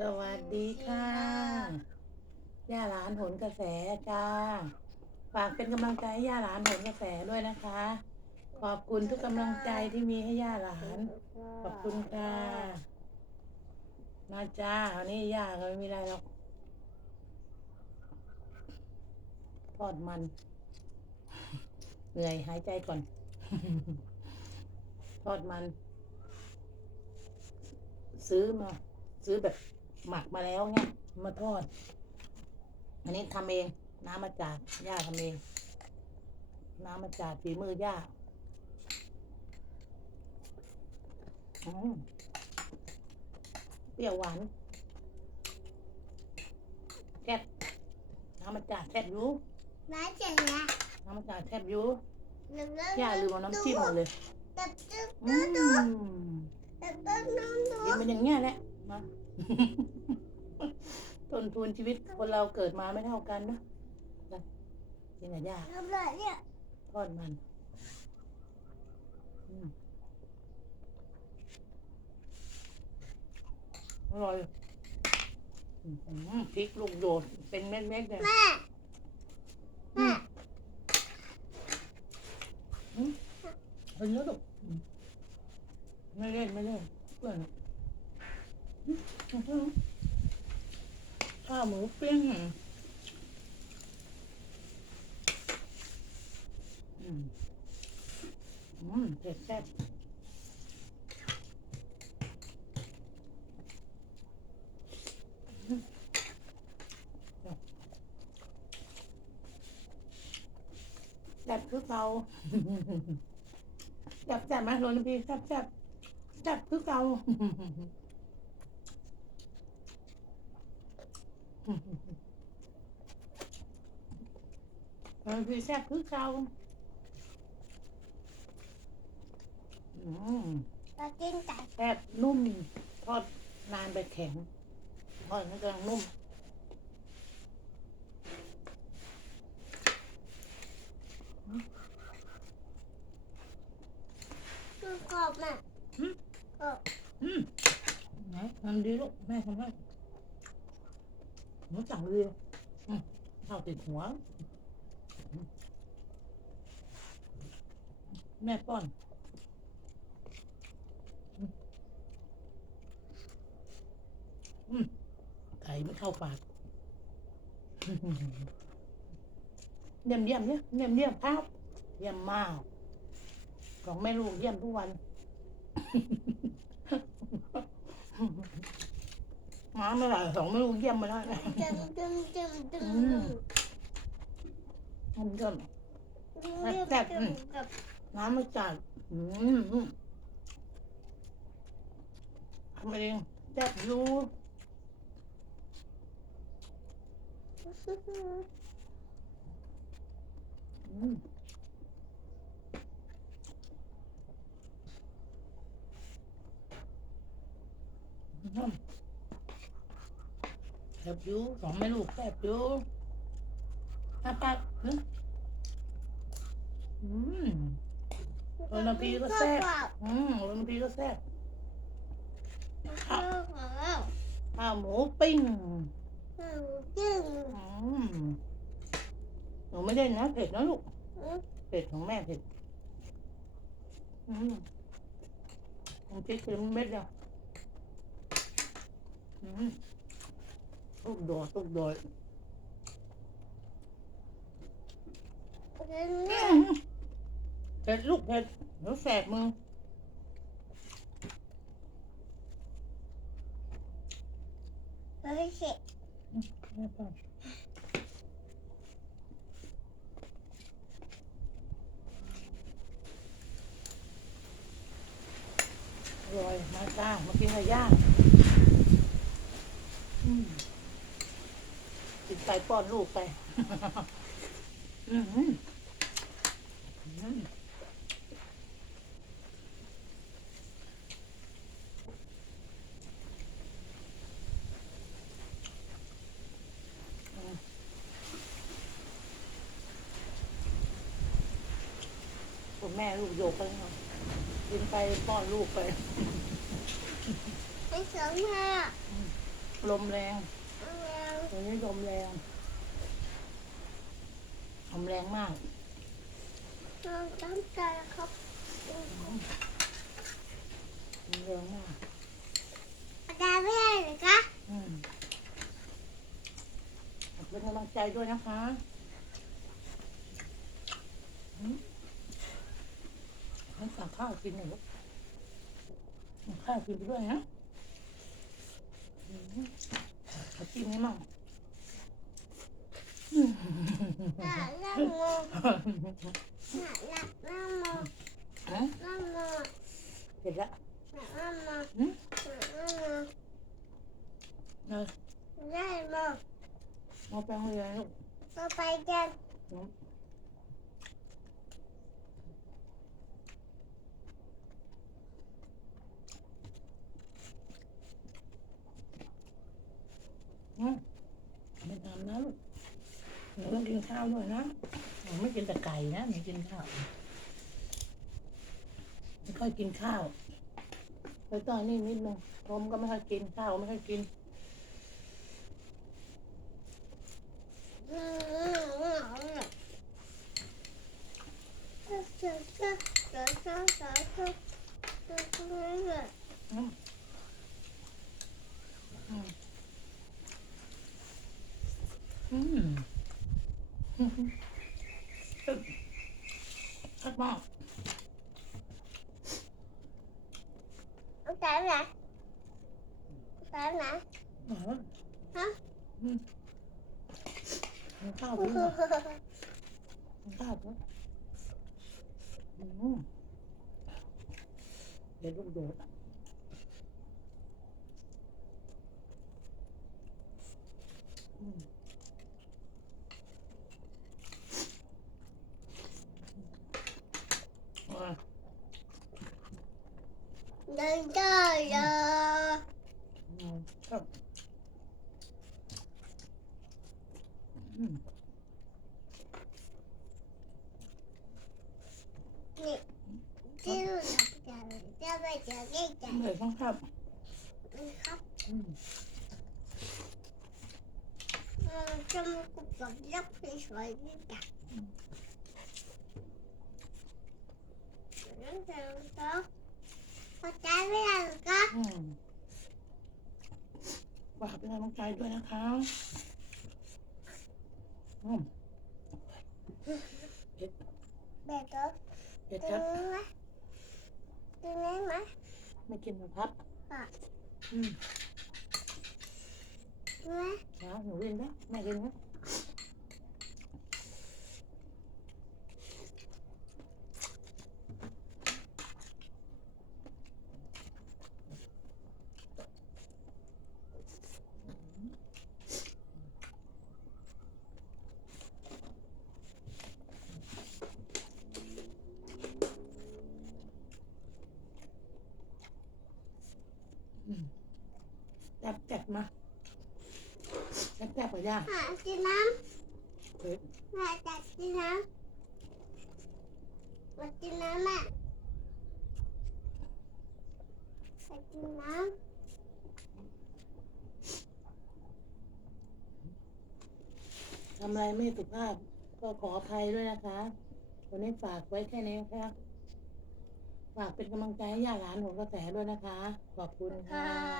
สวัสดีค่ะย่าหลานหนกระแสจ้า ฝากเป็นกำลังใจให้ย่าหลานหนกระแสด้วยนะคะ ขอบคุณทุกกำลังใจที่มีให้ย่าหลาน ขอบคุณค่ะมาจ้าวันนี้ย่าก็ไม่มีอะไรหรอกทอดมัน เหนื่อยหายใจก่อนทอดมัน ซื้อมา ซื้อแบบ หมักมาแล้วเนี่ยมาทอด อันนี้ทำเอง น้ำมาจากย่าทำเอง น้ำมาจากฝีมือย่าอืมเปรี้ยวหวานแซ่บน้ำมาจากแซ่บอยูน้าเจ๋งนะน้ำมาจากแซ่บอยูหนึ่งย่าลืมเอาน้ำจิ้มมาเลยตับตึ๊ดอืมตับตึ๊ดน้องดูกินเป็นอย่างเงี้ยแหละมา ต้นทุนชีวิตคนเราเกิดมาไม่เท่ากันนะนะกินกับย่าทำไรเนี่ยทอดมันอืมอร่อยอื้อหือพริกลูกโดดเป็นเม็ดๆเลยแม่อืแม่มอืมเอาเยอะลูกอืมไม่เล่นไม่เล่นเพื่อนอืมอื้อหือ ข้าวหมูปิ้งอืมอืมเผ็ดแซ่บอืมแซ่บคือเก่าแซ่บแซ่บไหมโรนพีแซ่บแซ่บแซ่บคือเก่า โรนพีแซ่บคือเก่าอืมเรากินไก่แซ่บนุ่มทอดนานไปแข็งทอดมันกำลังนุ่มมันกรอบอะหืมกรอบ อืมไหนทำดีลูกแม่ทำให้ หนูสั่งเรียวอืมข้าวติดหัว แม่ป้อนไข่ไม่เข้าปากเยี่ยมเยี่ยมเนี่ยเยี่ยมเยี่ยมครับ เยี่ยมมาก ของแม่ลูกเยี่ยมทุกวัน มาไม่ไหวสองไม่รู้เยี่ยมมาแล้วนะจึมจึมจึมจึมอืมมันก็แซ่บอืมกับน้ำมันจัดอืมอืมทำเองแซ่บอยู่อืมอืม แซ่บอยู่สองแม่ลูกแซ่บอยู่อะปากหึอืมเออน้ำพริกก็แซ่บอืมบางทีก็แซ่บข้าวของเราข้าวหมูปิ้งข้าวจึ้งอืมหนูไม่ได้นะเผ็ดนะลูกเผ็ดของแม่เผ็ดอืมมันพริกคือเม็ดเดียวอืม ลูกโดดลูกโดดเนี่ยเผ็ดลูกเผ็ดเดี๋ยวแสบมือเฮ้ยเสร็จแม่ป้อนอร่อยมาจ้ามากินไก่ย่างอืมกิน ไปป้อนลูกไปอืมอืมอืมคุณแม่ลูกโยกไปเนาะกินไปป้อนลูกไปไอ้สองห้าลมแรง ตอนนี้ลมแรงลมแรงมากเราตั้งใจครับลมแรงมากอาจารย์ไม่ได้เลยคะอืมเป็นกำลังใจด้วยนะคะอืมให้สั่งข้าวกินหน่อยลูกสั่งข้าวกินไปด้วยนะอืมเอาจิ้มให้มั่ง Mẹ Hmm? Nah. Mau mẹ, yang mau? Mau pajan. Hmm. Việt Nam đó nó kiên sao rồi đó ไม่กินแต่ไก่นะไม่กินข้าวไม่ค่อยกินข้าวแล้วตอนนี้นิดนึงผมก็ไม่ค่อยกินข้าวไม่ค่อยกิน นะหรอฮะข้าวด้วยข้าวด้วยเดี๋ยวลูกโดดอืมเดินเดิน อืมนี่ที่ลูกทำกันจะไปเจอเด็กจันเหนื่อยต้องครับครับอืมจะมากุบกับยักษ์สวยๆนี่จ้ะนั่นจะก็พอใจไม่ได้ก็อืมฝากเป็นกำลังใจด้วยนะคะ เบ็ดเบบก็เผ็ดตึครับ นไหมกินไหมไหมไม่กินหรอกครับอะอืมตึงไหมนะหนูกินนะแม่กินนะอื จับจับมาจับจับไปย่าหากินน้เผ็ดำมาจัดกินน้ำมากินน้ำแม่มากินน้ำทำอะไรไม่สุภาพ ก็ขออภัยด้วยนะคะวันนี้ฝากไว้แค่นี้นะคะฝากเป็นกำลังใจให้ย่าหลานหัวกระแสด้วยนะคะ ขอบคุณค่ะ